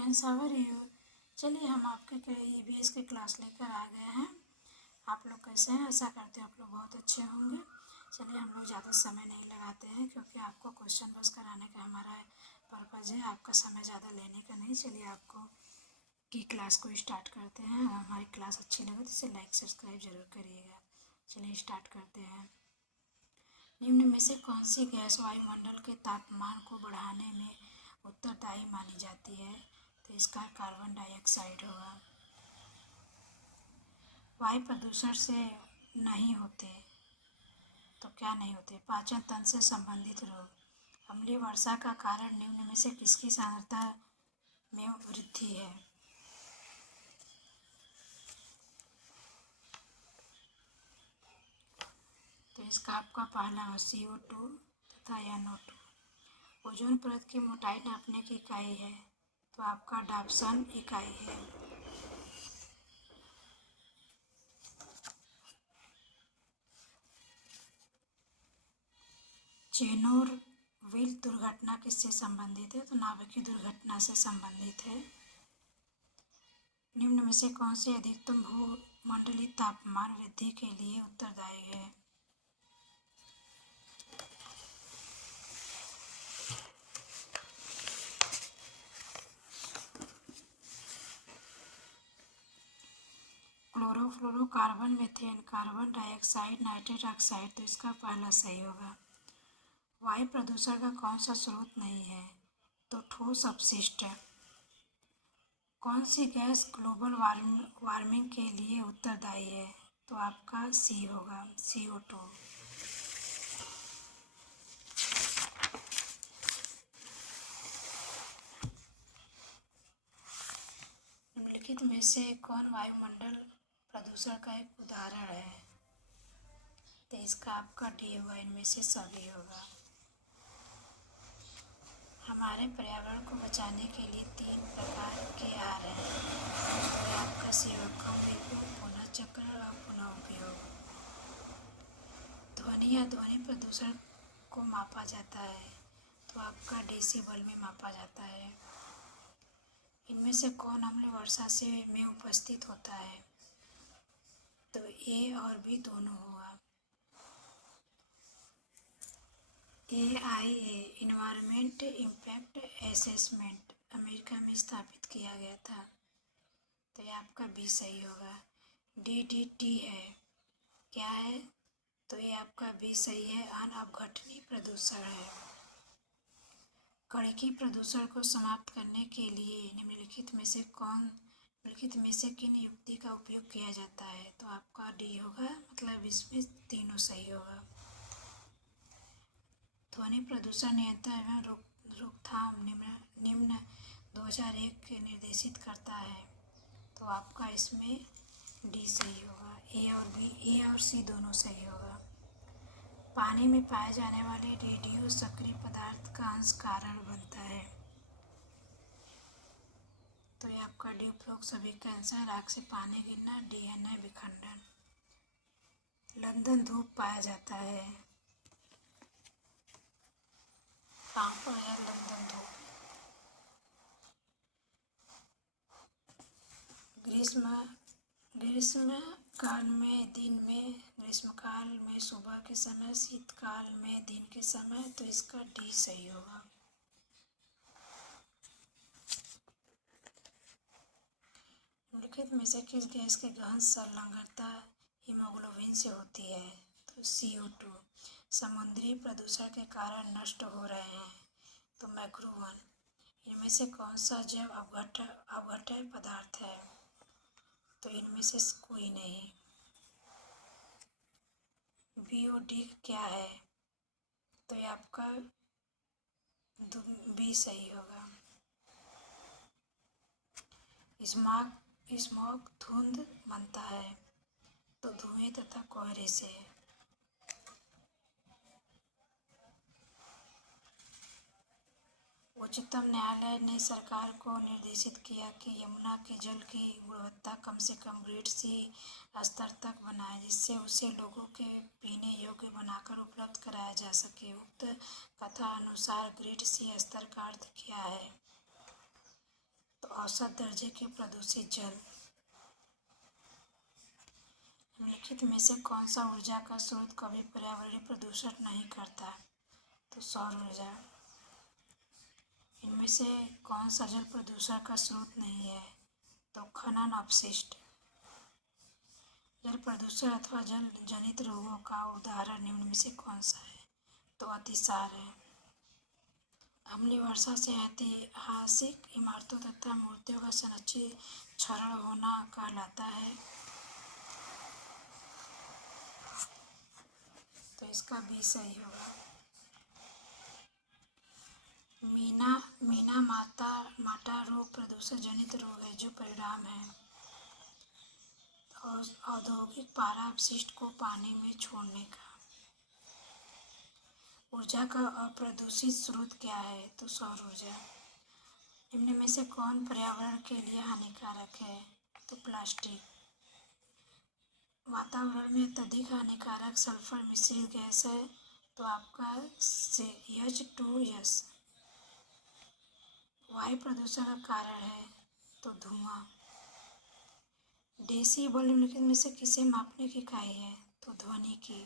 Friends, how are you. चलिए हम आपके ईवीएस की क्लास लेकर आ गए हैं। आप लोग कैसे हैं? आशा करते हैं आप लोग बहुत अच्छे होंगे। चलिए हम लोग ज़्यादा समय नहीं लगाते हैं क्योंकि आपको क्वेश्चन बस कराने का हमारा पर्पज़ है, आपका समय ज़्यादा लेने का नहीं। चलिए आपको की क्लास को स्टार्ट करते हैं। हमारी क्लास अच्छी लगे तो इसे लाइक सब्सक्राइब ज़रूर करिएगा। चलिए स्टार्ट करते हैं। निम्न में से कौन सी गैस वायुमंडल के तापमान को बढ़ाने में उत्तरदायी मानी जाती है? तो इसका कार्बन डाइऑक्साइड होगा। वायु प्रदूषण से नहीं होते तो क्या नहीं होते? पाचन तंत्र से संबंधित रोग। अम्लीय वर्षा का कारण निम्न में से किसकी सांद्रता में वृद्धि है? तो इसका आपका पहला CO2 तथा NO2। ओजोन परत की मोटाई नापने की इकाई है तो आपका डाप्सन इकाई है। चेर्नोबिल दुर्घटना किससे संबंधित है? तो नाभिकीय दुर्घटना से संबंधित है। निम्न में से कौन सी अधिकतम भूमंडलीय तापमान वृद्धि के लिए उत्तरदायी है? Chlorofluorocarbon, methane, carbon dioxide, nitrous oxide. तो इसका पहला सही होगा। वायु प्रदूषण का कौन सा स्रोत नहीं है? तो ठोस अपशिष्ट। कौन सी गैस ग्लोबल वार्मिंग के लिए उत्तरदायी है? तो आपका सी होगा, CO2। निम्नलिखित में से कौन वायुमंडल प्रदूषण का एक उदाहरण है? तो इसका आपका डी होगा, इनमें से सभी होगा। हमारे पर्यावरण को बचाने के लिए 3 प्रकार के आहार हैं। तो आपका सी होगा, पुनः चक्र और पुनः उपयोग। ध्वनि या ध्वनि प्रदूषण को मापा जाता है तो आपका डेसिबल में मापा जाता है। इनमें से कौन अम्ल वर्षा से में उपस्थित होता है? तो ए और बी दोनों होगा। AIA environment impact assessment America में स्थापित किया गया था तो ये आपका बी सही होगा। DDT है, क्या है? तो ये आपका बी सही है, अनअपघटनीय प्रदूषण है। गणिकीय प्रदूषण को समाप्त करने के लिए निम्नलिखित में से किन युक्ति का उपयोग किया जाता है? तो आपका डी होगा, मतलब इसमें तीनों सही होगा। ध्वनि प्रदूषण नियंत्रण एवं रोकथाम निम्न 2001 के निर्देशित करता है तो आपका इसमें डी सही होगा। ए और सी दोनों सही होगा। पानी में पाए जाने वाले रेडियो सक्रिय पदार्थ का अंश कारण बनता है तो ये आपका डी उपरोक्त सभी का आंसर। आग से पानी गिरना, DNA विखंडन। लंदन धूप पाया जाता है, कहाँ पर है लंदन धूप? ग्रीष्मकाल में दिन में, ग्रीष्मकाल में सुबह के समय, शीतकाल में दिन के समय। तो इसका डी सही होगा। निम्नलिखित में से किस गैस की गहन संलग्नता हीमोग्लोबिन से होती है? तो CO2। समुद्री प्रदूषण के कारण नष्ट हो रहे हैं तो मैक्रोवन। इनमें से कौन सा जैव अपघट्य पदार्थ है? तो इनमें से कोई नहीं। BOD क्या है? तो ये आपका बी सही होगा। स्मॉग धुंध बनता है तो धुएं तथा कोहरे से। उच्चतम न्यायालय ने सरकार को निर्देशित किया कि यमुना के जल की गुणवत्ता कम से कम ग्रेड C स्तर तक बनाए जिससे उसे लोगों के पीने योग्य बनाकर उपलब्ध कराया जा सके। उक्त कथा अनुसार ग्रेड C स्तर का अर्थ क्या है? तो औसत दर्जे के प्रदूषित जल। निम्नलिखित में से कौन सा ऊर्जा का स्रोत कभी पर्यावरणीय प्रदूषण नहीं करता? तो सौर ऊर्जा। इनमें से कौन सा जल प्रदूषण का स्रोत नहीं है? तो खनन अपशिष्ट। जल प्रदूषण अथवा जल जनित रोगों का उदाहरण निम्न में से कौन सा है? तो अतिसार है। अम्लीय वर्षा से ऐतिहासिक इमारतों तथा मूर्तियों का संरक्षित क्षरण होना कहलाता है। तो इसका भी सही होगा। मीना माटा रोग प्रदूषण जनित रोग है जो परिणाम है औद्योगिक पारा अपशिष्ट को पानी में छोड़ने का। ऊर्जा का अप्रदूषित स्रोत क्या है? तो सौर ऊर्जा। निम्न में से कौन पर्यावरण के लिए हानिकारक है? तो प्लास्टिक। वातावरण में अत्यधिक हानिकारक सल्फर मिश्रित गैस है तो आपका H2S। वायु प्रदूषण का कारण है तो धुआं। डेसिबल निम्नलिखित में से किसे मापने की इकाई है? तो ध्वनि की।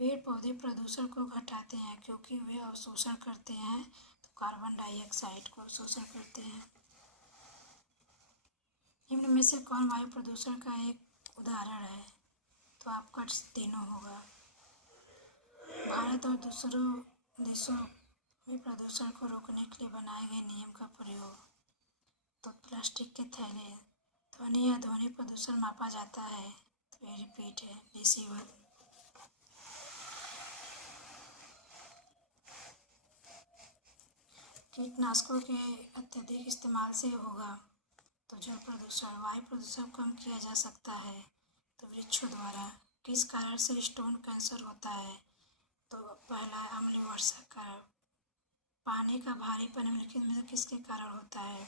पेड़ पौधे प्रदूषण को घटाते हैं क्योंकि वे अवशोषण करते हैं तो कार्बन डाइऑक्साइड को अवशोषण करते हैं। निम्न में से कौन वायु प्रदूषण का एक उदाहरण है? तो आपका तीनों होगा। भारत और दूसरों देशों में प्रदूषण को रोकने के लिए बनाए गए नियम का प्रयोग। तो प्लास्टिक के थैले। ध्वनि या ध्वनि प्रदूषण मापा जाता है तो ये रिपीट है डेसिबल। कीटनाशकों के अत्यधिक इस्तेमाल से होगा तो जल प्रदूषण। वायु प्रदूषण कम किया जा सकता है तो वृक्षों द्वारा। किस कारण से स्टोन कैंसर होता है? तो पहला अम्लीय वर्षा कारण। पानी का भारीपन निम्नलिखित में से किसके कारण होता है?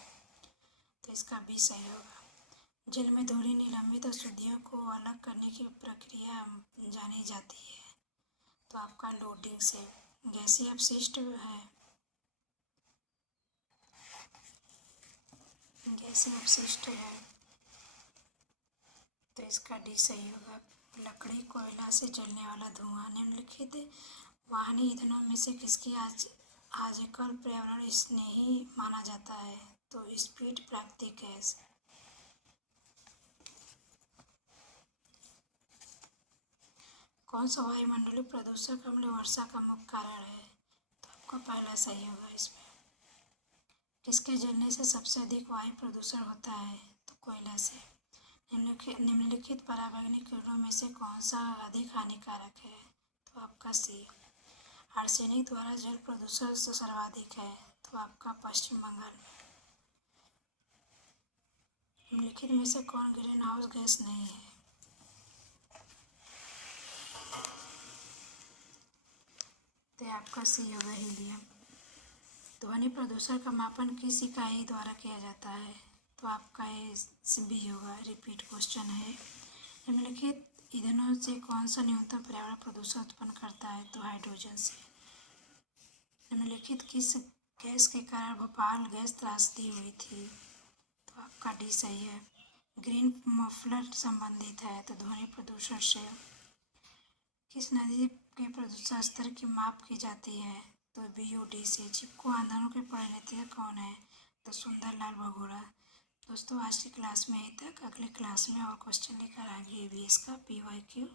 तो इसका भी सही होगा। जल में धूल निलंबित अशुद्धियों को अलग करने की प्रक्रिया जानी जाती है तो आपका लोडिंग से। गैसीय अपशिष्ट है। गैसीय अपशिष्ट है तो इसका डी सही होगा। लकड़ी कोयला से जलने वाला धुआं। निम्नलिखित वाहनी ईंधनों में से किसकी आजकल पर्यावरण स्नेही माना जाता है? तो स्पीड प्राकृतिक गैस। कौन सा वायुमंडलीय प्रदूषक अम्लीय वर्षा का मुख्य कारण है? तो आपका पहला सही होगा इसमें। किसके जलने से सबसे अधिक वायु प्रदूषण होता है? तो कोयला से। निम्नलिखित पराबैंगनी किरणों में से कौन सा अधिक हानिकारक है? तो आपका सी। आर्सेनिक द्वारा जल प्रदूषण सर्वाधिक है तो आपका पश्चिम बंगाल में। निम्नलिखित में से कौन ग्रीन हाउस गैस नहीं है? तो आपका सी होगा हीलियम। ध्वनि प्रदूषण का मापन किस इकाई द्वारा किया जाता है? तो आपका ये भी होगा रिपीट क्वेश्चन है। निम्नलिखित ईंधनों से कौन सा न्यूनतम पर्यावरण प्रदूषण उत्पन्न करता है? तो हाइड्रोजन से। निम्नलिखित किस गैस के कारण भोपाल गैस त्रासदी हुई थी? तो आपका डी सही है। ग्रीन मफलर संबंधित है तो ध्वनि प्रदूषण से। किस नदी के प्रदूषण स्तर की माप की जाती है? तो BOD से। चिपको आंदोलन के प्रणेता कौन है? तो सुंदरलाल बगोड़ा। दोस्तों आज की क्लास में यहीं तक। अगले क्लास में और क्वेश्चन लेकर आएंगे EVS का PYQ।